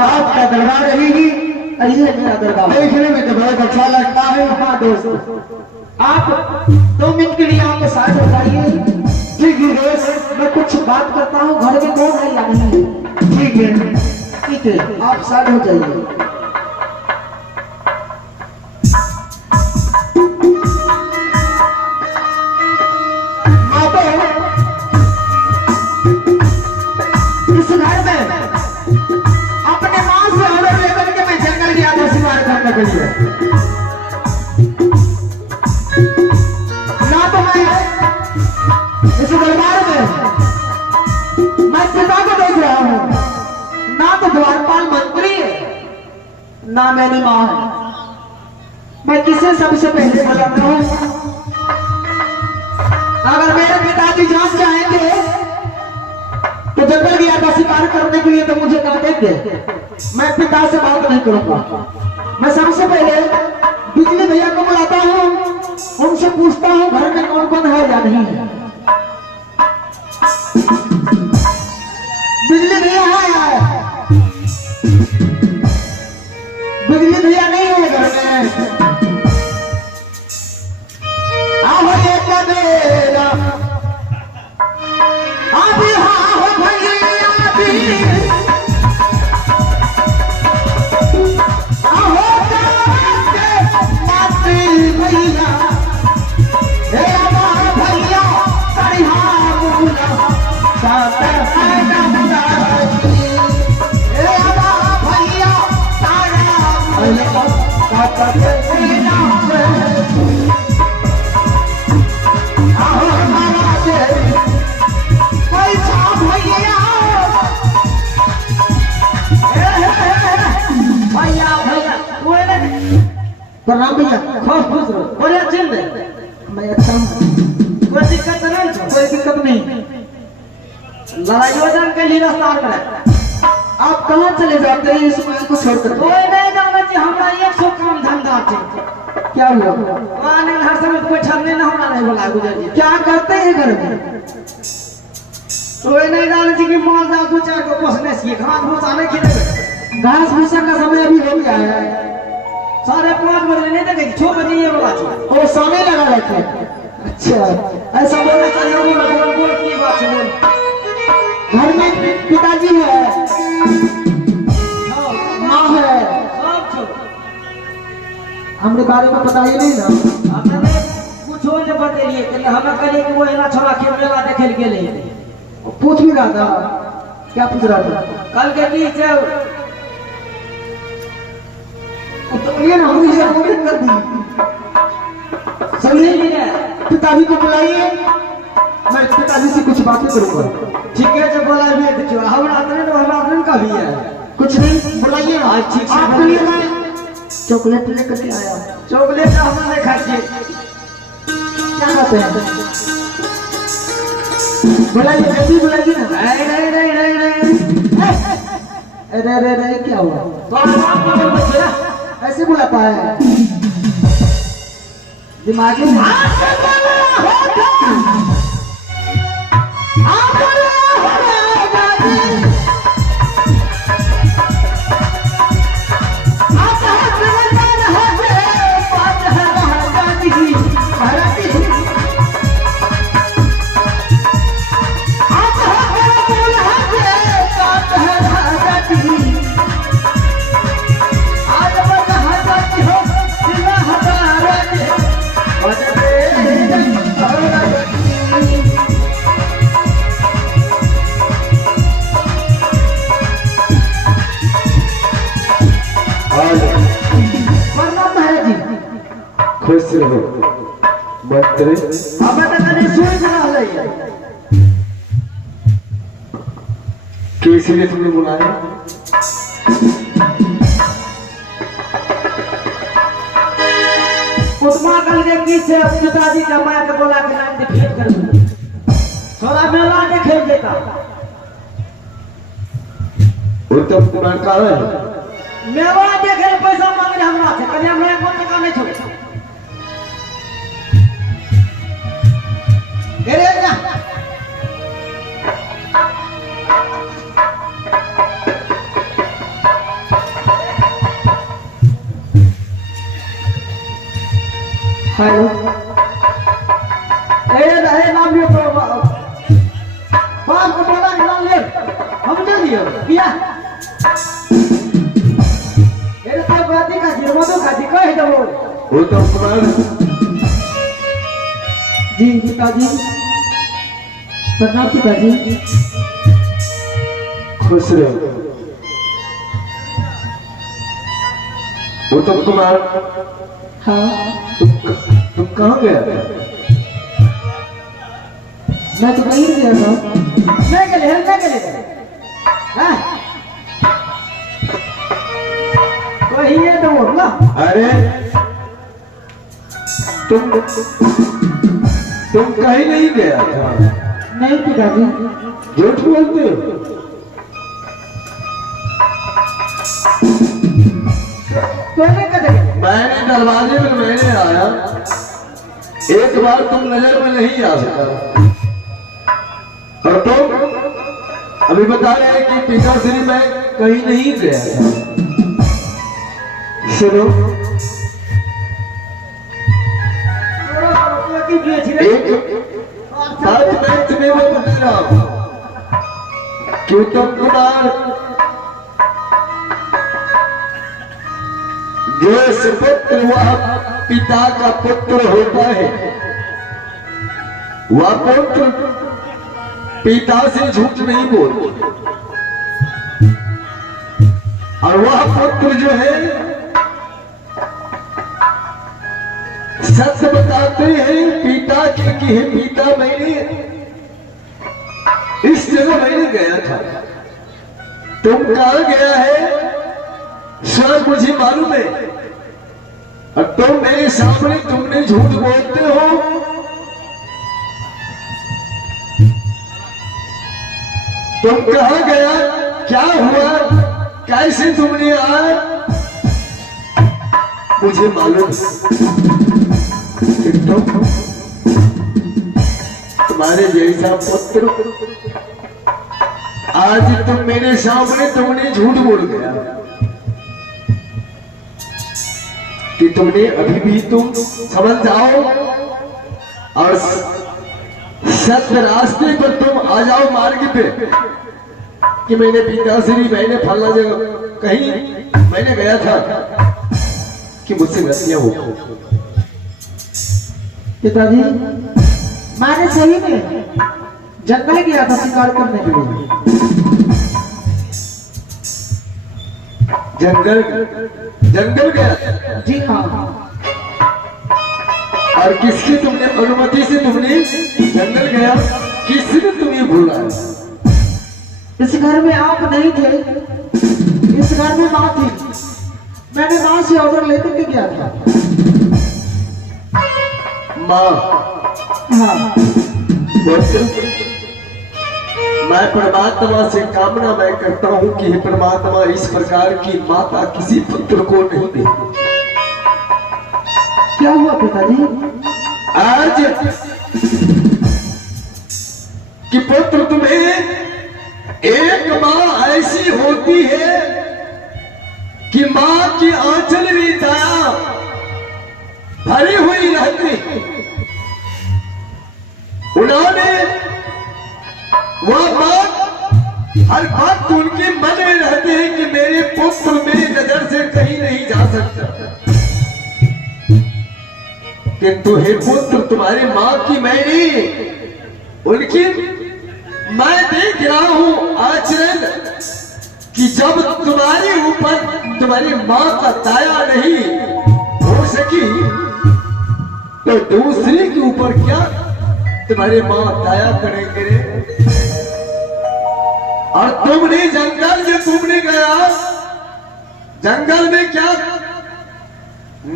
आपका दरबार रहेगी और ये मेरा दरबार। देखने में तो बहुत अच्छा लगता है। हाँ दोस्त, आप 2 मिनट के लिए आपके साथ हो जाइए। ठीक है दोस्त, मैं कुछ बात करता हूँ। घर में कौन है या नहीं? ठीक है ठीक है, आप साथ हो जाइए। इस घर में अपने माँ से ऑर्डर लेकर के मैं जंगल गया था शिकार करने के लिए। ना तो मैं इस दरबार में मैं पिता को देख रहा हूँ, ना तो द्वारपाल मंत्री है, ना मेरी माँ है। मैं किसे सबसे पहले बुलाता हूँ? अगर मेरे पिताजी जान चाहेंगे तो जंगल गया था शिकार करने के लिए तो मुझे डांटेंगे। मैं पिता से बात नहीं करूंगा। मैं सबसे पहले बिजली भैया को बुलाता हूँ, उनसे पूछता हूँ घर में कौन कौन है या नहीं है। बिजली भैया है? बिजली भैया नहीं है घर में? आओ ये मेरा अभी हाँ हो भैया अभी आओ नाती भैया हे हमारा भैया करिहा बुला साथ है ना बुलाई हे हमारा भैया तारा भैया साथ है ना आओ हमारा दे प्रणाम भैया। खुश खुश रहो। बोले चिल मैं अच्छा हूँ, कोई दिक्कत नहीं? कोई दिक्कत नहीं। लड़ाइयों जंग के लिए रास्ता में आप कहाँ चले जाते हैं इस माल को छोड़कर? कोई नहीं जाना चाहिए, हमारा ये सो काम धंधा है। क्या हुआ? माने हर समय कोई छलने ना होना नहीं बोला गुजर जी। क्या करते हैं घर में? कोई नहीं जाना चाहिए कि माल जाओ 2-4 को पोसने से घास भूसा नहीं खिलाए। घास भूसा का समय अभी हो गया है, 5:30 बजे नहीं देखे 6 बजे ये बोला था। वो सोने लगा रहते। अच्छा ऐसा बोलना चाहिए। बोल बोल की बात है? घर में पिताजी है, माँ है, हमरे बारे में पता ही नहीं ना। हमने पूछो जो बतेलिए कि हमें करिए कि वो ना छोड़ा के मेला देखे के लिए पूछ भी रहा था। क्या पूछ रहा था? कल के बीच तो ये ना कर दी। चलिए पिताजी को बुलाइए, मैं पिताजी से कुछ बातें करूंगा। ठीक है जो बोला है देखियो हम का भी है कुछ नहीं। बुलाइए आपके लिए मैं चॉकलेट लेकर के आया। चॉकलेट हमने नहीं खाई। क्या कहते हैं? बुलाइए ऐसे बुलाइए ना। नहीं नहीं नहीं नहीं अरे अरे अरे क्या हुआ? तो ऐसे बुलाता है दिमागी में? खुश रहो मंत्री। अब सोच रहा है कि इसलिए तुमने बुलाया? कुटुंबा कल के बीच से पिताजी का माया के बोला के नाम खेल कर थोड़ा मेला के खेल देता। वो तो पुराना है मेवा देखे पैसा मांग रहे हमरा से कन्या हमरा को टका नहीं छोड़े। अरे ना हेलो ए नाम लियो तो बाप को बोला कि नाम ले हम दे दियो बिया ए तो बाती का जीरो तो खाती कह दो उत्तम कुमार जी पिताजी प्रणाम पिताजी खुश रहो। उत्तम कुमार हाँ तुम कहाँ गया था? मैं तो कहीं गया था मैं गए हाँ कहीं है तो बोला अरे तुम कहीं नहीं गया था? नहीं पिताजी झूठ बोलते हो। मैंने मैंने दरवाजे में मैंने आया, एक बार तुम नजर में नहीं आ सका और तुम अभी बता रहे हैं कि पिताश्री मैं कहीं नहीं गया था। सुनो एक बात मैं तुम्हें वो बता रहा हूं कि उत्तम कुमार जो सुपुत्र वह पिता का पुत्र होता है, वह पुत्र पिता से झूठ नहीं बोलता और वह पुत्र जो है सत्य बताते हैं पिता के कि हे पिता मैंने इस जगह मैंने गया था, तुम कहां गया है स्वयं मुझे मालूम है और तुम मेरे सामने तुमने झूठ बोलते हो। तुम कहां गया, क्या हुआ, कैसे तुमने आया, मुझे मालूम है तुम्हारे जैसा पुत्र आज तुम मेरे सामने तुमने झूठ बोल गया कि तुमने अभी भी तुम समझ जाओ और सत्य रास्ते पर तुम आ जाओ मार्ग पे कि मैंने पिताश्री मैंने फलना जगह कहीं मैंने गया था कि मुझसे गलतियां हो। पिताजी मैंने सही में जंगल गया था शिकार करने के लिए। जंगल गया? जी हाँ। और किसकी तुमने अनुमति से तुमने जंगल गया, किसने तुम्हें बुलाया? इस घर में आप नहीं थे, इस घर में माँ थी, मैंने माँ से ऑर्डर लेकर के गया था। माँ? हाँ। मैं परमात्मा से कामना मैं करता हूँ कि हे परमात्मा इस प्रकार की माता किसी पुत्र को नहीं दे। क्या हुआ पिताजी? आज कि पुत्र तुम्हें एक माँ ऐसी होती है कि माँ की आंचल में दया भरी हुई रहती, उन्होंने वह बात हर बात उनके मन में रहते हैं कि मेरे पुत्र मेरी नजर से कहीं नहीं जा सकता, किंतु हे पुत्र तुम्हारी माँ की मैंने उनकी मैं देख रहा हूं आचरण कि जब तुम्हारे ऊपर तुम्हारी माँ का दया नहीं हो सकी तो दूसरे के ऊपर क्या तुम्हारी माँ दया करेंगे रे? और तुमने जंगल में तुमने गया, जंगल में क्या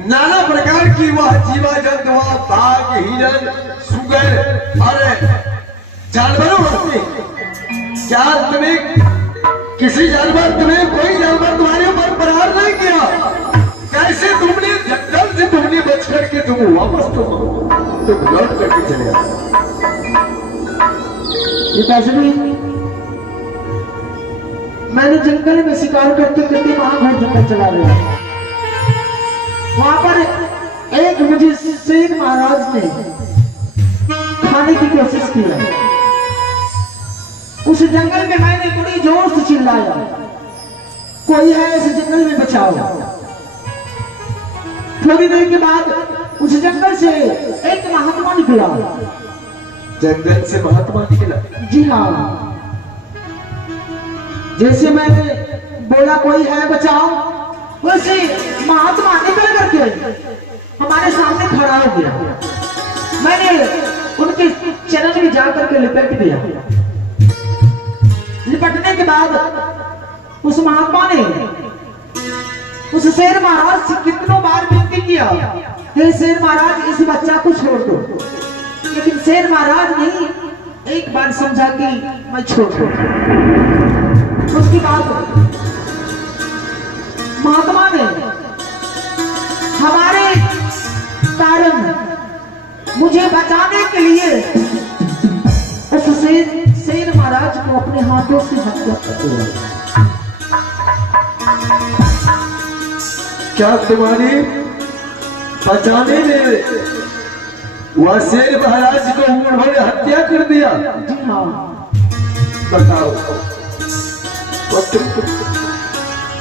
नाना प्रकार की वह जीवा जंतु, बाघ, हिरण, सुगर, अरे जानवरों होते, क्या तुम्हें किसी जानवर तुम्हें कोई जानवर तुम्हारे ऊपर प्रहार नहीं किया? कैसे तुमने जंगल से तुमने बच करके तुम वापस तुम लौट करके चले आए? मैंने जंगल में शिकार करते करते वहां घर जंगल चला गया, वहां पर एक मुझे शेर महाराज ने खाने की कोशिश की है। उस जंगल में मैंने बड़ी जोर से चिल्लाया, कोई है इस जंगल में बचाओ। थोड़ी देर के बाद उस जंगल से एक महात्मा निकला। जंगल से महात्मा निकला? जी हाँ। जैसे मैंने बोला कोई है बचाओ, वैसे महात्मा निकल करके हमारे सामने खड़ा हो गया। मैंने उनके चरण में जाकर के लिपट दिया। लिपटने के बाद उस महात्मा ने उस शेर महाराज से कितनों बार विनती किया, हे शेर महाराज इस बच्चा को छोड़ दो, लेकिन शेर महाराज नहीं एक बार समझा कि मैं छोड़ दो। उसके बाद महात्मा ने हमारे कारण मुझे बचाने के लिए उस शेर महाराज को अपने हाथों से हत्या कर दिया। क्या तुम्हारी बचाने में वह शेर महाराज को उन्होंने हत्या कर दिया? जी हाँ। बताओ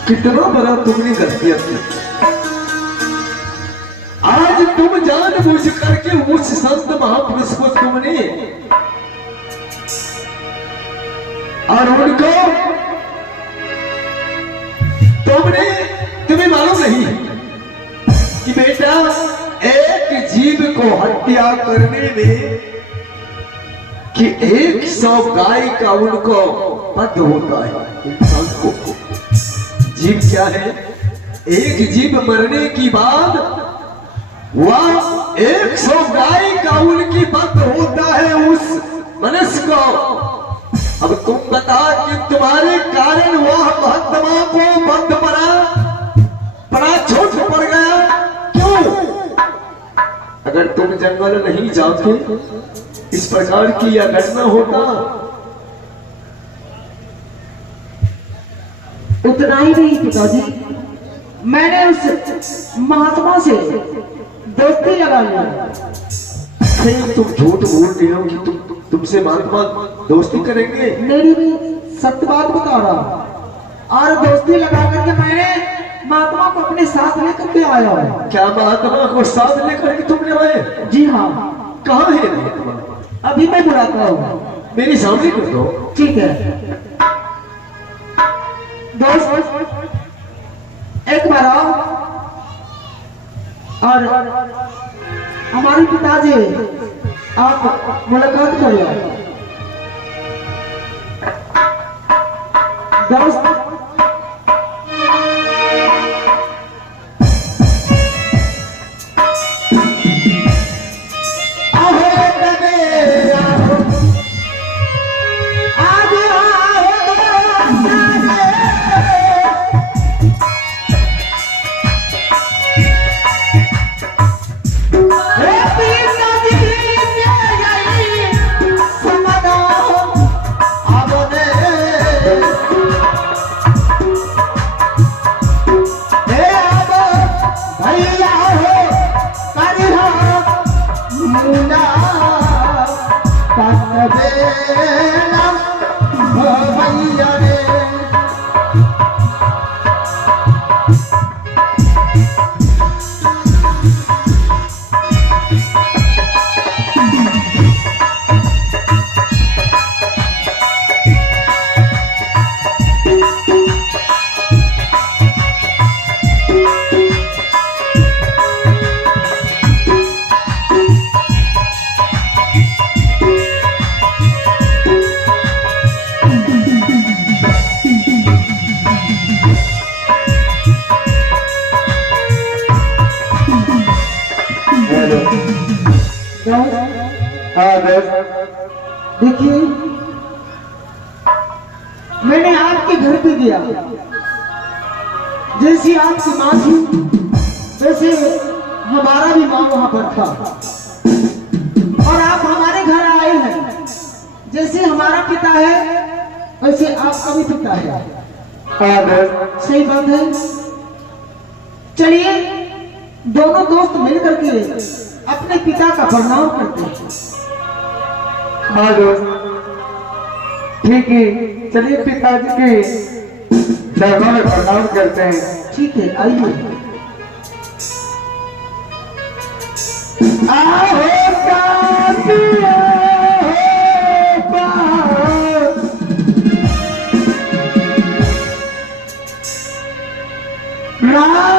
कितना बड़ा तुमने गलती की। आज तुम जानबूझ करके उस संत महापुरुष को तुमने और उनको तुम्हें मालूम नहीं कि बेटा एक जीव को हत्या करने में कि 100 गाय का उनको पद होता है। इंसान को जीव क्या है? एक जीव मरने की बाद वह 100 गाय का उनकी पद होता है उस मनुष्य को। अब तुम बता कि तुम्हारे कारण वह महात्मा को बंद बड़ा छोट पड़ गया, क्यों? अगर तुम जंगल नहीं जाते इस प्रकार की यह घटना होता। उतना ही नहीं पिताजी, मैंने उस महात्मा से दोस्ती लगा लिया। नहीं, तुम झूठ बोल रहे हो कि तुमसे महात्मा दोस्ती करेंगे? मेरी भी सत्य बात बता रहा। और दोस्ती लगा करके मैंने महात्मा को अपने साथ लेकर के आया हूँ। क्या महात्मा को साथ लेकर के तुमने आए? जी हाँ। कहाँ है महात्मा? अभी मैं बुलाता हूँ। मेरी सामने कर दो। ठीक है दोस्त, एक बार आओ और हमारे पिताजी आप मुलाकात करिए। दोस्त देखिए, मैंने आपके घर पे दिया, जैसी आपकी माँ थी वैसे हमारा भी माँ वहां पर था, और आप हमारे घर आए हैं, जैसे हमारा पिता है वैसे आपका भी पिता है। सही बात है। चलिए दोनों दोस्त मिलकर के अपने पिता का प्रणाम करते हैं। हाँ दोस्त, ठीक है, चलिए पिताजी के चरणों में प्रणाम करते हैं। ठीक है, आइए। आहो काशी, आहो पार, राम